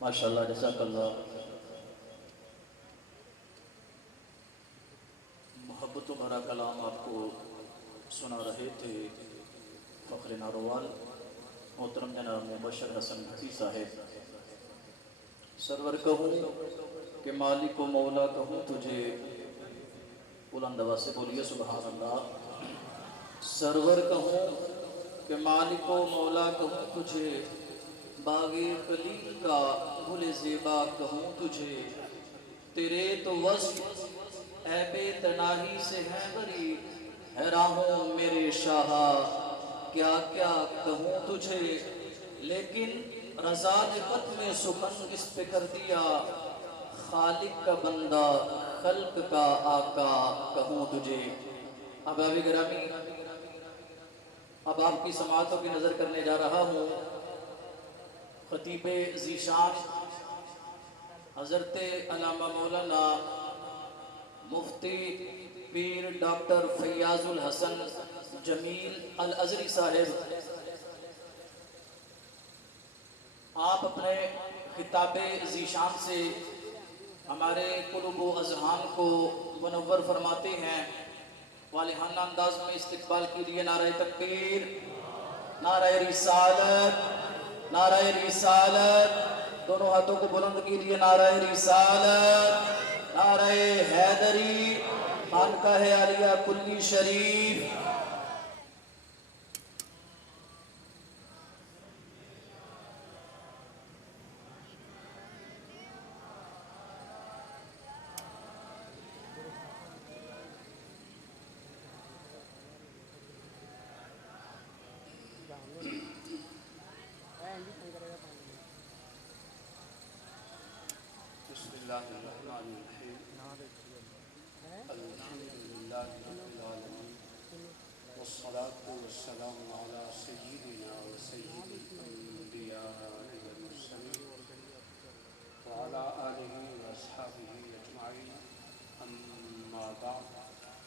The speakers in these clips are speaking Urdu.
ماشاءاللہ جزاک اللہ. محبت و بھرا کلام آپ کو سنا رہے تھے فخر ناروال محترم جناب مبشر حسن بھٹی صاحب. سرور کہوں کہ مالک و مولا کہوں تجھے، بلند آواز سے بولیے سبحان اللہ. سرور کہوں کہ مالک و مولا کہوں تجھے، باغ خلیل کا گل زیبا کہوں تجھے. تیرے تو وصف عیب تناہی سے ہے بری، حیران ہوں میرے شاہ کیا کیا کہوں تجھے. لیکن رضا نے ختم سخن اس پہ کر دیا، خالق کا بندہ خلق کا آقا کہوں تجھے. احباب گرامی، اب آپ کی سماعتوں کی نظر کرنے جا رہا ہوں. خطیب ذیشان حضرت علامہ مولانا مفتی پیر ڈاکٹر فیاض الحسن جمیل الازری صاحب، آپ اپنے خطاب ذیشان سے ہمارے قلوب و اذہان کو منور فرماتے ہیں. والہانہ انداز میں استقبال کیجیے. نعرہ تکبیر، نعرہ رسالت، نعرہ رسالت. دونوں ہاتھوں کو بلند کیجیے. نعرہ رسالت، نعرہ حیدری، خانقاہ عالیہ کلی شریف. بسم اللہ الرحمن الرحیم. الحمدللہ رب العالمین، والصلاة والسلام علی سیدنا و سید الانبیاء والمرسلین وعلی آلہ واصحابہ اجمعین. اما بعد،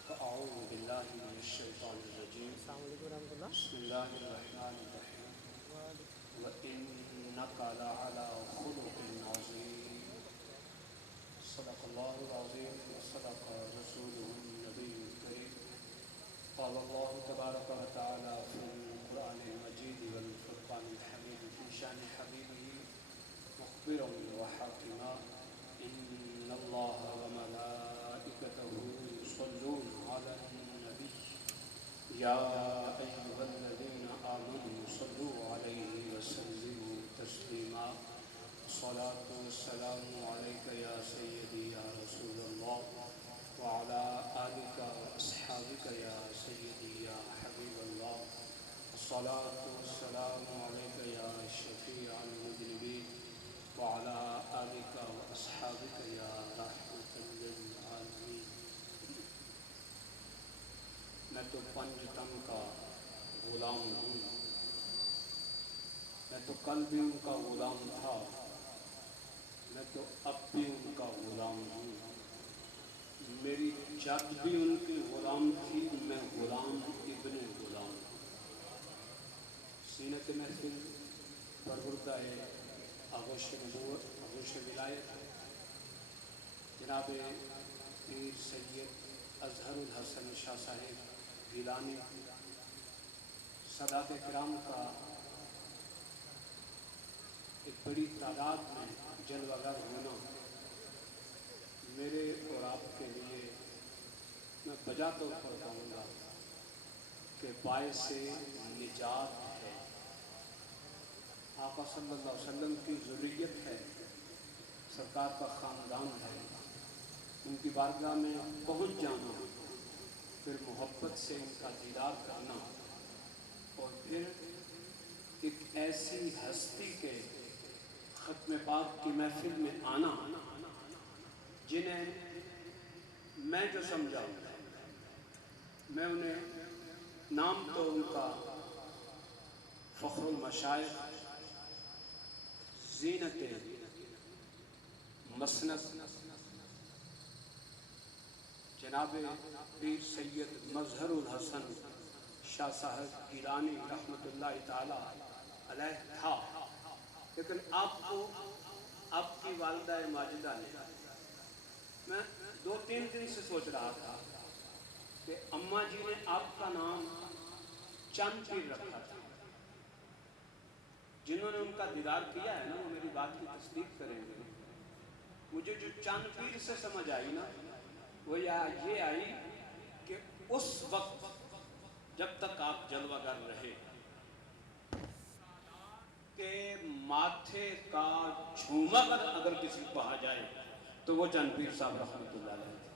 فاعوذ باللہ من الشیطان الرجیم. بسم اللہ الرحمن الرحیم. وَإِنَّكَ لَعَلَىٰ خُلُقٍ عَظِيمٍ. صدق اللہ العظیم وصدق رسولہ النبی الکریم. قال اللہ تبارک و تعالی فی القرآن المجید والفرقان الحمید فی شان حبیبہ مخبرا وحاکما. ان اللہ وملائکتہ یصلون علی النبی یا ایہا الذین آمنوا صلوا علیہ وسلموا تسلیما. الصلاة والسلام علیک یا سیدی یا رسول اللہ وعلی آلک واصحابک یا سیدی یا حبیب اللہ. الصلاة والسلام علیک یا شفیع المذنبین وعلی آلک واصحابک یا رحمة للعالمین. میں تو پنج تن کا غلام ہوں، میں تو کل بھی ان کا غلام تھا، میں تو اب بھی ان کا غلام ہوں. میری جد بھی ان کی غلام تھی، میں غلام ابن غلام. زینت محفل پروردہ آغوش نبوت، آغوش ولایت جناب پیر سید اظہر الحسن شاہ صاحب گیلانی، سادات کرام کا ایک بڑی تعداد میں جلوہ گر ہونا میرے اور آپ کے لیے، میں بجا طور پر کہوں گا کہ باعث نجات ہے. آقا صلی اللہ علیہ وسلم کی ذریت ہے، سرکار کا خاندان ہے. ان کی بارگاہ میں پہنچ جانا، پھر محبت سے ان کا دیدار کرنا، اور پھر ایک ایسی ہستی کے ختم پاک کی محفل میں آنا جنہیں میں جو سمجھا، میں انہیں نام تو ان کا فخر المشائخ، زینت مسند جناب پیر سید مظہر الحسن شاہ صاحب گیلانی رحمۃ اللہ تعالی علیہ تھا. لیکن آپ کو والدہ ماجدہ نے، میں 2-3 دن سے سوچ رہا تھا کہ اماں جی نے آپ کا نام چند پیر رکھا تھا. جنہوں نے ان کا دیدار کیا ہے نا وہ میری بات کی تصدیق کریں گے. مجھے جو چند پیر سے سمجھ آئی نا وہ یہ آئی کہ اس وقت جب تک آپ جلوہ گر رہے کہ ماتھے کا جھومر اگر کسی کو کہا جائے تو وہ چند پیر صاحب رحمۃ اللہ علیہ تھے.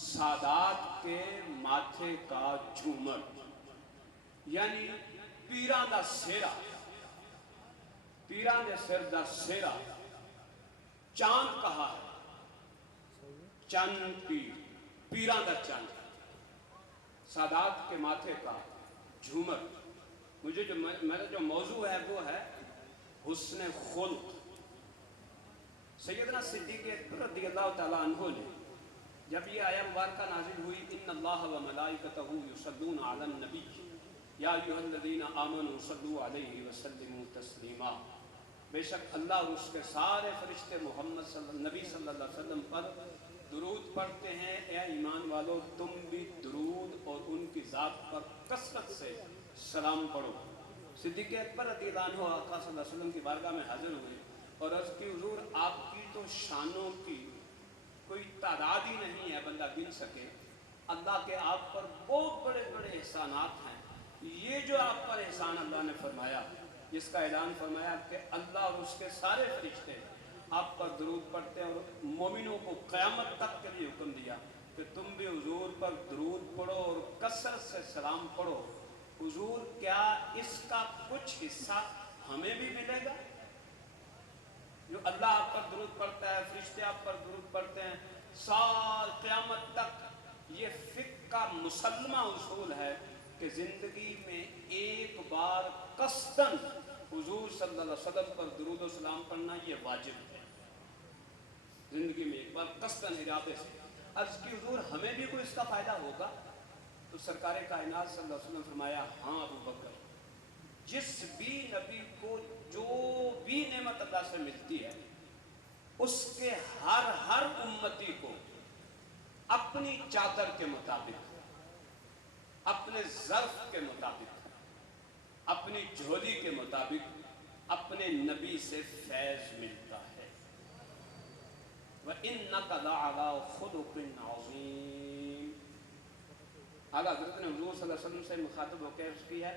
سادات کے ماتھے کا جھومر یعنی پیراں دا سیرا، پیراں دے سر دا سیرا چاند کہا ہے. چند پیر، پیراں دا چند، سادات کے ماتھے کا جھومر. مجھے جو میرا جو موضوع ہے وہ ہے حسن خلق. سیدنا صدیق اکبر رضی اللہ تعالیٰ عنہ نے جب یہ آیہ مبارکہ نازل ہوئی ان اللہ و ملائکتہ یصلون علی النبی یا ایھا الذین آمنوا صلوا علیہ وسلموا تسلیما، بے شک اللہ اور اس کے سارے فرشتے محمد نبی صلی اللہ علیہ وسلم پر درود پڑھتے ہیں. اے ایمان والو تم بھی درود اور ان کی ذات پر کثرت سے سلام پڑھو. صدیق اکبر رضی اللہ عنہ آقا صلی اللہ علیہ وسلم کی بارگاہ میں حاضر ہوئے اور عرض کی حضور آپ کی تو شانوں کی کوئی تعداد ہی نہیں ہے بندہ گن سکے. اللہ کے آپ پر بہت بڑے بڑے احسانات ہیں. یہ جو آپ پر احسان اللہ نے فرمایا، جس کا اعلان فرمایا کہ اللہ اور اس کے سارے فرشتے آپ پر درود پڑھتے ہیں، اور مومنوں کو قیامت تک کے لیے حکم دیا کہ تم بھی حضور پر درود پڑھو اور کثرت سے سلام پڑھو. حضور کیا اس کا کچھ حصہ ہمیں بھی ملے گا؟ جو اللہ آپ پر درود پڑھتا ہے، فرشتے آپ پر درود پڑھتے ہیں، سال قیامت تک یہ فقہ کا مسلمہ اصول ہے کہ زندگی میں ایک بار قصداً حضور صلی اللہ علیہ وسلم پر درود و سلام پڑھنا یہ واجب ہے. زندگی میں ایک بار قصداً ارادے سے. عرض کی حضور ہمیں بھی کوئی اس کا فائدہ ہوگا؟ تو سرکار کائنات صلی اللہ علیہ وسلم فرمایا ہاں ابو بکر، جس بھی نبی کو جو بھی نعمت اللہ سے ملتی ہے اس کے ہر امتی کو اپنی چادر کے مطابق، اپنے ظرف کے مطابق، اپنی جھولی کے مطابق اپنے نبی سے فیض ملتا ہے. وَإِنَّكَ لَعَلَىٰ خُلُقٍ عَظِيمٍ. اعلیٰ حضرت نے حضور صلی اللہ علیہ وسلم سے مخاطب ہو کے عرض کی ہے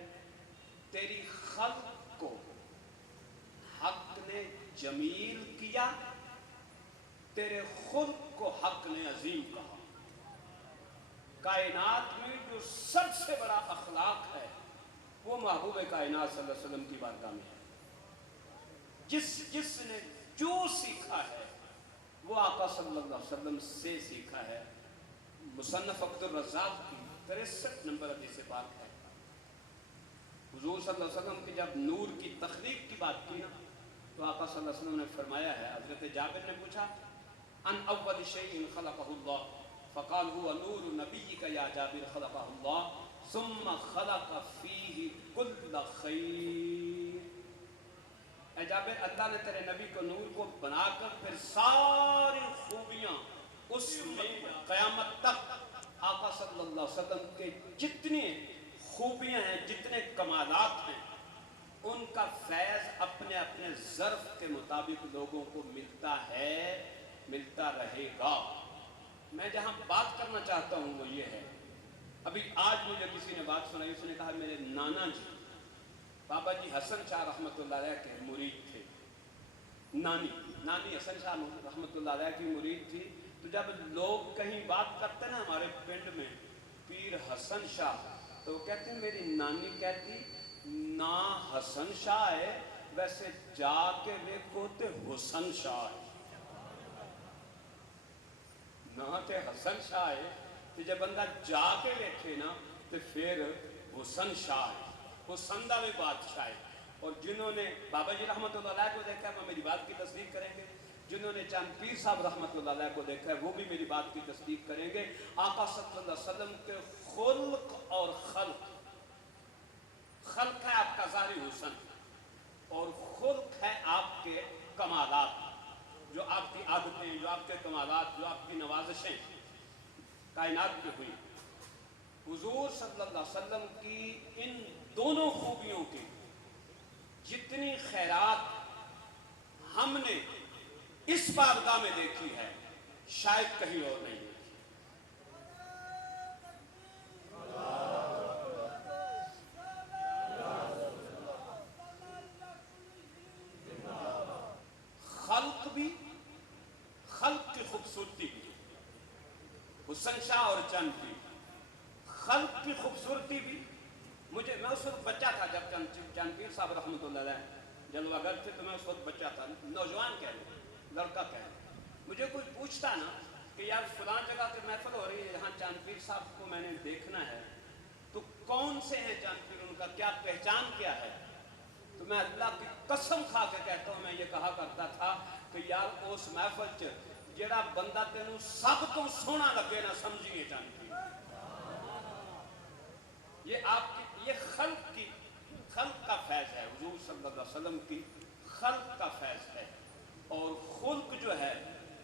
تیری خلق کو حق نے جمیل کیا، تیرے خلق کو حق نے عظیم کہا. کائنات میں جو سب سے بڑا اخلاق ہے وہ محبوب کائنات صلی اللہ علیہ وسلم کی بارگاہ میں ہے. جس نے جو سیکھا ہے وہ آقا صلی اللہ علیہ وسلم سے سیکھا ہے. مصنف عبد الرزاق کی 63 نمبر حدیث پاک ہے. حضور صلی اللہ علیہ وسلم کی جب نور کی تخلیق کی بات کی نا تو آقا صلی اللہ علیہ وسلم نے فرمایا ہے، حضرت جابر نے پوچھا ان اول شیء خلقہ اللہ فقال هو نور نبیک یا جابر خلقہ اللہ ثم خلق فیہ کل خیر. اے جابر اللہ نے تیرے نبی کو نور کو بنا کر پھر ساری خوبیاں اس میں قیامت تک آقا صلی اللہ علیہ وسلم کے جتنی خوبیاں ہیں، جتنے کمالات ہیں، ان کا فیض اپنے اپنے ظرف کے مطابق لوگوں کو ملتا ہے، ملتا رہے گا. میں جہاں بات کرنا چاہتا ہوں وہ یہ ہے، ابھی آج مجھے کسی نے بات سنائی، اس نے کہا میرے نانا جی بابا جی حسن شاہ رحمۃ اللہ علیہ کے مرید تھے. نانی حسن شاہ رحمۃ اللہ علیہ کی مرید تھی. تو جب لوگ کہیں بات کرتے نا ہمارے پنڈ میں پیر حسن شاہ، تو وہ کہتے ہیں میری نانی کہتی نا حسن شاہ ہے ویسے جا کے دیکھو تے حسن شاہ ہے. نہ تے حسن شاہ ہے تو جب بندہ جا کے دیکھے نا تو پھر حسن شاہ ہے، حسن دا بھی بادشاہ ہے. اور جنہوں نے بابا جی رحمۃ اللہ علیہ کو دیکھا ہے وہ میری بات کی تصدیق کریں گے، جنہوں نے چاند پیر صاحب رحمۃ اللہ علیہ کو دیکھا ہے وہ بھی میری بات کی تصدیق کریں گے. آقا صلی اللہ علیہ وسلم کے خلق اور خلق ہے آپ کا ظاہری حسن اور خلق ہے آپ کے کمالات. جو آپ کی عادتیں، جو آپ کے کمالات، جو آپ کی نوازشیں کائنات پہ ہوئی، حضور صلی اللہ علیہ وسلم کی ان دونوں خوبیوں کی جتنی خیرات ہم نے اس بارگاہ میں دیکھی ہے شاید کہیں اور نہیں دیکھی۔ خلق بھی، خلق کی خوبصورتی بھی، حسن شاہ اور چند کی خلق کی خوبصورتی بھی، میں اس وقت بچہ تھا جب چند پیر صاحب رحمۃ اللہ علیہ جلوہ گر تھے، تو میں اس وقت بچہ تھا، نوجوان کہہ لیں، لڑکا کہہ لیں۔ مجھے کوئی پوچھتا نا کہ یار فلاں جگہ کی محفل ہو رہی ہے، یہاں چاند پیر صاحب کو میں نے دیکھنا ہے، تو کون سے ہیں چاند پیر، ان کا کیا پہچان کیا ہے، تو میں اللہ کی قسم کھا کے کہتا ہوں، میں یہ کہا کرتا تھا کہ یار اس محفل چ جڑا بندہ تینوں سب تو سونا لگے نا، سمجھیے چاند پیر، یہ آپ کی، یہ خلق کا فیض ہے، حضور صلی اللہ علیہ وسلم کی خلق کا فیض ہے۔ اور خلق جو ہے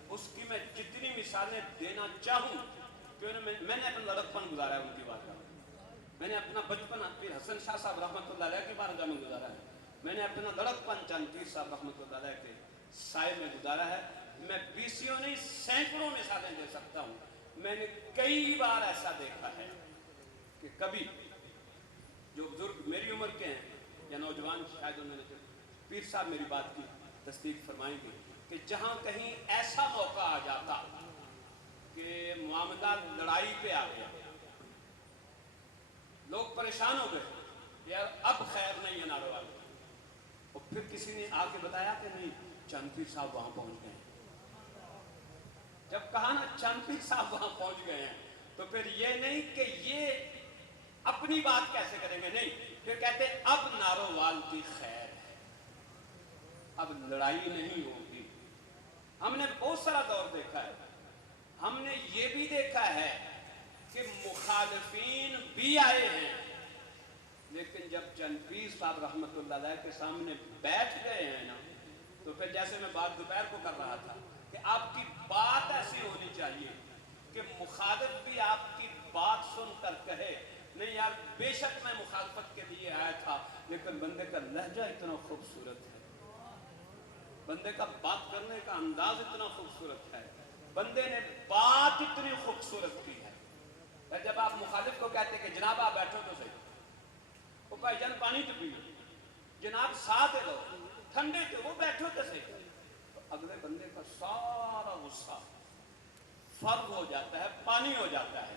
اس کی میں جتنی مثالیں دینا چاہوں، کہ میں نے اپنا لڑکپن گزارا ہے ان کی بارگاہ میں، میں نے اپنا بچپن پیر حسن شاہ صاحب رحمۃ اللہ علیہ کی بارگاہ میں گزارا ہے، میں نے اپنا لڑکپن چند پیر صاحب رحمۃ اللہ علیہ کے سائے میں گزارا ہے۔ میں بیسیوں نہیں سینکڑوں مثالیں دے سکتا ہوں۔ میں نے کئی بار ایسا دیکھا ہے کہ کبھی جو بزرگ میری عمر کے ہیں یا نوجوان، شاید انہوں نے پیر صاحب میری بات کی تصدیق فرمائیں گے کہ جہاں کہیں ایسا موقع آ جاتا کہ معاملہ لڑائی پہ آ گیا، لوگ پریشان ہو گئے، یار اب خیر نہیں ہے ناروال، اور پھر کسی نے آ کے بتایا کہ نہیں چند پیر صاحب وہاں پہنچ گئے ہیں، جب کہا نا چند پیر صاحب وہاں پہنچ گئے ہیں، تو پھر یہ نہیں کہ یہ اپنی بات کیسے کریں گے، نہیں، پھر کہتے اب نارووال کی خیر ہے، اب لڑائی نہیں ہوگی۔ ہم نے بہت سارا دور دیکھا ہے، ہم نے یہ بھی دیکھا ہے کہ مخالفین بھی آئے ہیں، لیکن جب چند پیر صاحب رحمۃ اللہ علیہ کے سامنے بیٹھ گئے ہیں نا، تو پھر جیسے میں بات دوپہر کو کر رہا تھا کہ آپ کی بات ایسی ہونی چاہیے کہ مخالف بھی آپ کی بات سن کر کہے نہیں یار بے شک میں مخالفت کے لیے آیا تھا، لیکن بندے کا لہجہ اتنا خوبصورت ہے، بندے کا بات کرنے کا انداز اتنا خوبصورت ہے، بندے نے بات اتنی خوبصورت کی ہے۔ پھر جب آپ مخالف کو کہتے کہ جناب آپ بیٹھو تو صحیح، وہ بھائی جان پانی تو پیو، جناب ساتھ دے دو، ٹھنڈے تھے وہ بیٹھو تو صحیح، تو اگلے بندے کا سارا غصہ فرق ہو جاتا ہے، پانی ہو جاتا ہے۔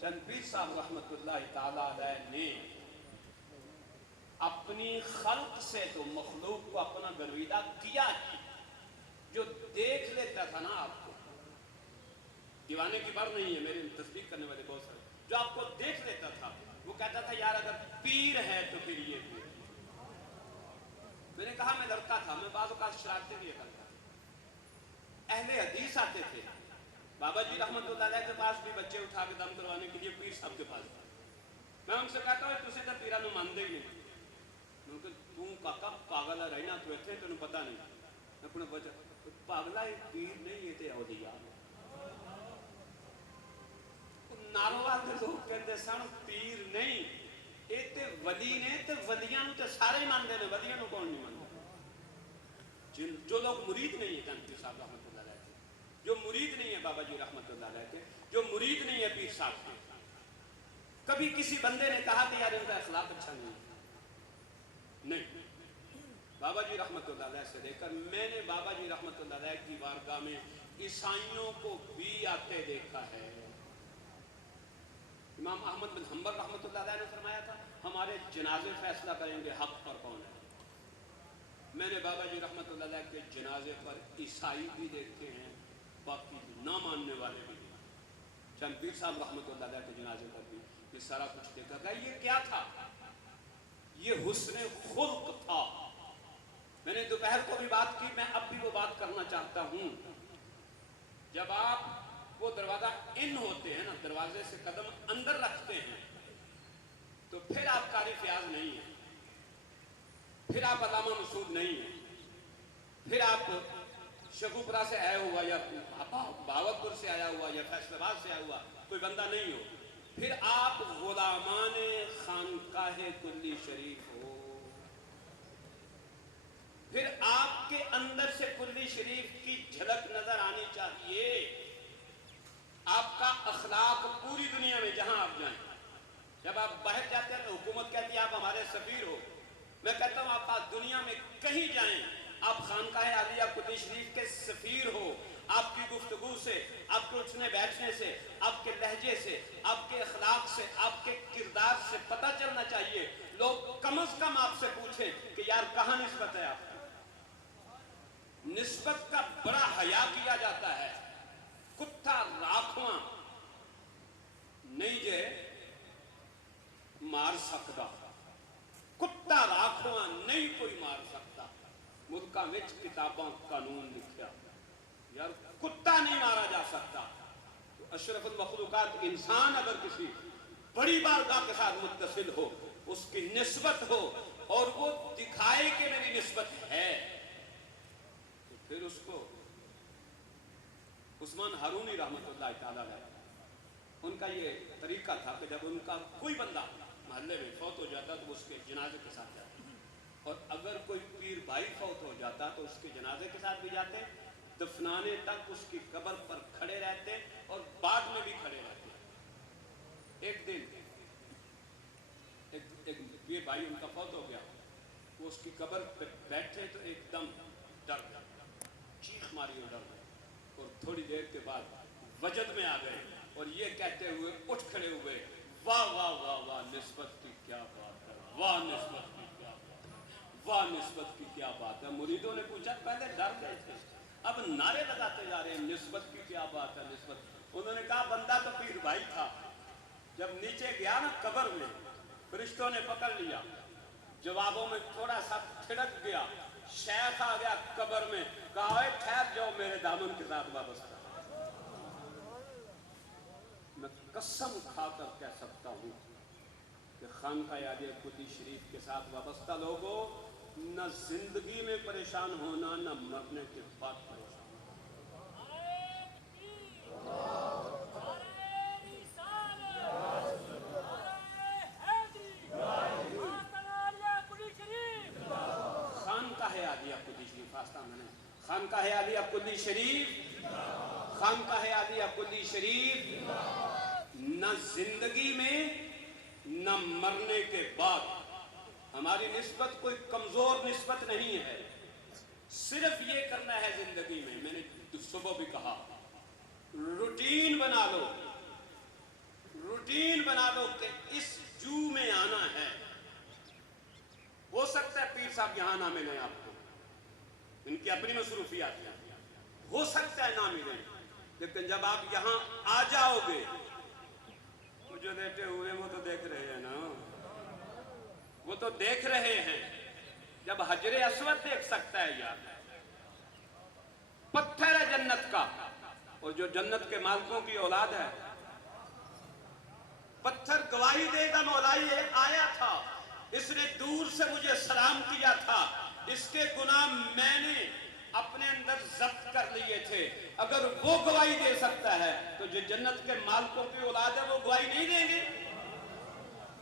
چند پیر صاحب رحمۃ اللہ تعالی علیہ نے اپنی خلق سے تو مخلوق کو اپنا گرویدہ کیا ہی، جو دیکھ لیتا تھا نا آپ کو، دیوانے کی بار نہیں ہے، میری تصدیق کرنے والے بہت سارے، جو آپ کو دیکھ لیتا تھا وہ کہتا تھا یار اگر پیر ہے تو پھر یہ پیر۔ میں نے کہا میں لڑکا تھا، میں بعض اوقات شرارتیں بھی کرتا تھا، اہل حدیث آتے تھے، بابا جی رحمۃ اللہ علیہ کے پاس بھی بچے اٹھا کے دم کروانے کے لیے پیر صاحب کے پاس، میں ان سے کہتا ہوں تسی تو پیرا نو مانتے ہی نہیں، میں کہ توں کاکا پاگل ہے رہنا تو اتنے تینوں پتہ نہیں، اپنا بچہ پاگلا یہ پیر نہیں یہ تے اولیاء، ناروال دے لوگ کہتے سن پیر نہیں یہ تے ولی نے، تے ولیاں نو تے سارے مانتے ہیں، ولیاں نو کون نہیں مانتا، جو لوگ مرید نہیں ہے چند پیر صاحب رحمۃ اللہ علیہ کے، جو مرید نہیں ہے بابا جی رحمۃ اللہ علیہ کے، جو مرید نہیں ہے پیر صاحب کے، کبھی کسی بندے نے کہا کہ یار ان کا اخلاق اچھا نہیں، بابا جی رحمۃ اللہ علیہ سے لے کر میں نے بابا جی رحمۃ اللہ علیہ کی بارگاہ میں عیسائیوں کو بھی آتے دیکھا ہے۔ امام احمد بن حنبل رحمۃ اللہ علیہ نے فرمایا تھا ہمارے جنازے فیصلہ کریں گے حق پر کون ہے، میں نے بابا جی رحمۃ اللہ علیہ کے جنازے پر عیسائی بھی دیکھے ہیں، باقی نہ ماننے والے بھی دیکھے، چند پیر صاحب رحمۃ اللہ علیہ کے جنازے پر بھی یہ سارا کچھ دیکھا گیا۔ یہ کیا تھا؟ یہ حسن خلق تھا۔ میں نے دوپہر کو بھی بات کی، میں اب بھی وہ بات کرنا چاہتا ہوں، جب آپ وہ دروازہ ان ہوتے ہیں نا، دروازے سے قدم اندر رکھتے ہیں تو پھر آپ قاری فیاض نہیں ہیں، پھر آپ علامہ مسعود نہیں ہیں، پھر آپ شگوپرا سے آیا ہوا یا بھاوتپور سے آیا ہوا یا فیصل آباد سے آیا ہوا کوئی بندہ نہیں ہو، پھر آپ غلامان خانقاہ کلی شریف ہو، پھر آپ کے اندر سے کلی شریف کی جھلک نظر آنی چاہیے، آپ کا اخلاق پوری دنیا میں جہاں آپ جائیں، جب آپ باہر جاتے ہیں تو حکومت کہتی ہے آپ ہمارے سفیر ہو، میں کہتا ہوں آپ دنیا میں کہیں جائیں آپ خانقاہ عالیہ کلی شریف کے سفیر ہو، آپ کی گفتگو سے، آپ کے اٹھنے بیٹھنے سے، آپ کے لہجے سے، آپ کے اخلاق سے، آپ کے کردار سے پتہ چلنا چاہیے، لوگ کم از کم آپ سے پوچھیں کہ یار کہاں نسبت ہے آپ کی؟ نسبت کا بڑا حیا کیا جاتا ہے، کتا راکھواں نہیں جے مار سکتا، کتا راکھواں نہیں کوئی مار سکتا، ملکہ وچ کتاباں قانون لکھیا یار کتا نہیں مارا جا سکتا، تو اشرف المخلوقات انسان اگر کسی بڑی بارگاہ کے ساتھ متصل ہو، اس کی نسبت ہو اور وہ دکھائے کہ میری نسبت ہے، تو پھر اس کو عثمان ہارونی رحمۃ اللہ تعالیٰ علیہ ان کا یہ طریقہ تھا کہ جب ان کا کوئی بندہ محلے میں فوت ہو جاتا تو اس کے جنازے کے ساتھ جاتے، اور اگر کوئی پیر بھائی فوت ہو جاتا تو اس کے جنازے کے ساتھ بھی جاتے، دفنانے تک اس کی قبر پر کھڑے رہتے اور بعد میں بھی کھڑے رہتے۔ ایک دن ایک پیر بھائی ان کا فوت ہو گیا، وہ اس کی قبر پہ بیٹھے تو ایک دم ڈر گئے، چیخ ماری اور ڈر گئے، اور تھوڑی دیر کے بعد وجد میں آ گئے اور یہ کہتے ہوئے اٹھ کھڑے ہوئے، واہ واہ واہ واہ نسبت کی کیا بات ہے، واہ نسبت کی کیا بات ہے، واہ نسبت کی کیا بات ہے۔ مریدوں نے پوچھا پہلے ڈر گئے تھے اب نعرے لگاتے جا رہے ہیں نسبت کی کیا بات ہے نسبت۔ انہوں نے کہا بندہ تو پیر بھائی تھا، جب نیچے گیا نا قبر میں فرشتوں نے پکڑ لیا، جوابوں میں تھوڑا سا تھڑک گیا، شیخ آ گیا قبر میں، کہا اے ٹھہر جاؤ میرے دامن کے ساتھ وابستہ۔ میں قسم کھا کر کہہ سکتا ہوں کہ خانقاہ عالیہ کلی شریف کے ساتھ وابستہ لوگوں نہ زندگی میں پریشان ہونا نہ مرنے کے بعد پریشان ہونا۔ خانقاہ عالیہ کلی شریف آستانہ میں خانقاہ عالیہ کلی شریف، خانقاہ عالیہ کلی شریف نہ زندگی میں نہ مرنے کے بعد، ہماری نسبت کوئی کمزور نسبت نہیں ہے، صرف یہ کرنا ہے زندگی میں نے صبح بھی کہا روٹین بنا لو، روٹین بنا لو کہ اس جو میں آنا ہے۔ ہو سکتا ہے پیر صاحب یہاں نہ ملیں آپ کو، ان کی اپنی مصروفیات ہیں، ہو سکتا ہے نہ ملیں، لیکن جب آپ یہاں آ جاؤ گے جو لیٹے ہوئے وہ تو دیکھ رہے ہیں نا، وہ تو دیکھ رہے ہیں، جب حجر اسود دیکھ سکتا ہے یار، پتھر ہے جنت کا، اور جو جنت کے مالکوں کی اولاد ہے، پتھر گواہی دے گا مولا یہ آیا تھا، اس نے دور سے مجھے سلام کیا تھا، اس کے گناہ میں نے اپنے اندر ضبط کر لیے تھے، اگر وہ گواہی دے سکتا ہے تو جو جنت کے مالکوں کی اولاد ہے وہ گواہی نہیں دیں گے؟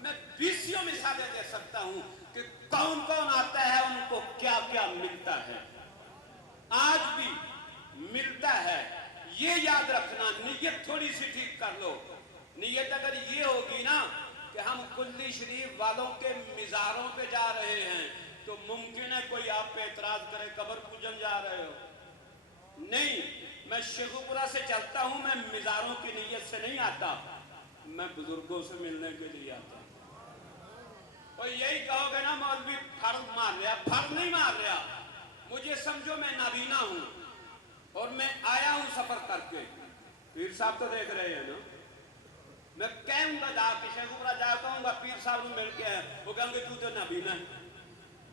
میں بیسیوں مثالیں دے سکتا ہوں کہ کون کون آتا ہے ان کو کیا کیا ملتا ہے، آج بھی ملتا ہے۔ یہ یاد رکھنا، نیت تھوڑی سی ٹھیک کر لو، نیت اگر یہ ہوگی نا کہ ہم کلی شریف والوں کے مزاروں پہ جا رہے ہیں تو ممکن ہے کوئی آپ پہ اعتراض کرے قبر پوجن جا رہے ہو، نہیں، میں شیخوپورہ سے چلتا ہوں، میں مزاروں کی نیت سے نہیں آتا، میں بزرگوں سے ملنے کے لیے آتا ہوں۔ اور یہی کہو گے نا مولوی فرض مار رہا، فرض نہیں مار رہا، مجھے سمجھو میں نابینا ہوں اور میں آیا ہوں سفر کر کے، پیر صاحب تو دیکھ رہے ہیں نا، میں کہوں گا جا کے شیخوپورہ جا کہوں گا پیر صاحب مل کے ہیں، وہ کہیں گے تو نابینا ہے،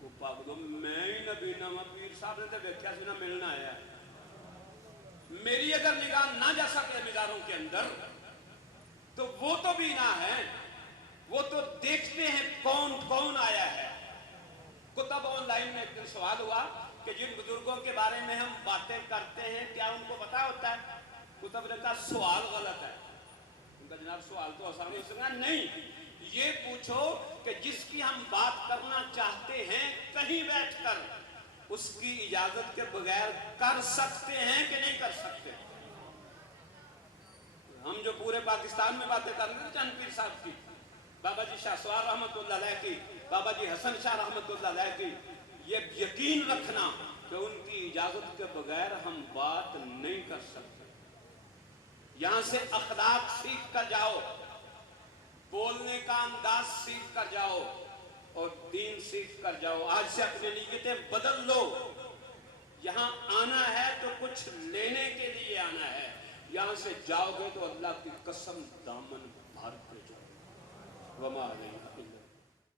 وہ پاگلو میں ہی نابینا ہوں، پیر صاحب نے تو دیکھا سی نا ملنا آیا ہے، میری اگر نگاہ نہ جا سکے مزاروں کے اندر تو وہ تو بینا ہے، وہ تو دیکھتے ہیں کون کون آیا ہے۔ کتب آن لائن میں ایک دن سوال ہوا کہ جن بزرگوں کے بارے میں ہم باتیں کرتے ہیں کیا ان کو پتا ہوتا ہے؟ کتب نے کہا سوال غلط ہے. ان کا جناب سوال تو آسانی ہو سکتا نہیں. یہ پوچھو کہ جس کی ہم بات کرنا چاہتے ہیں کہیں بیٹھ کر اس کی اجازت کے بغیر کر سکتے ہیں کہ نہیں کر سکتے؟ ہم جو پورے پاکستان میں باتیں کر رہے ہیں چند پیر صاحب کی، بابا جی شاہ سوار رحمت اللہ علیہ کی، بابا جی حسن شاہ رحمت اللہ علیہ کی، یہ یقین رکھنا کہ ان کی اجازت کے بغیر ہم بات نہیں کر سکتے. یہاں سے اخلاق سیکھ کر جاؤ، بولنے کا انداز سیکھ کر جاؤ اور دین سیکھ کر جاؤ. آج سے اپنی نیتیں بدل لو. یہاں آنا ہے تو کچھ لینے کے لیے آنا ہے. یہاں سے جاؤ گے تو اللہ کی قسم دامن بھر کے جاؤ. وما علینا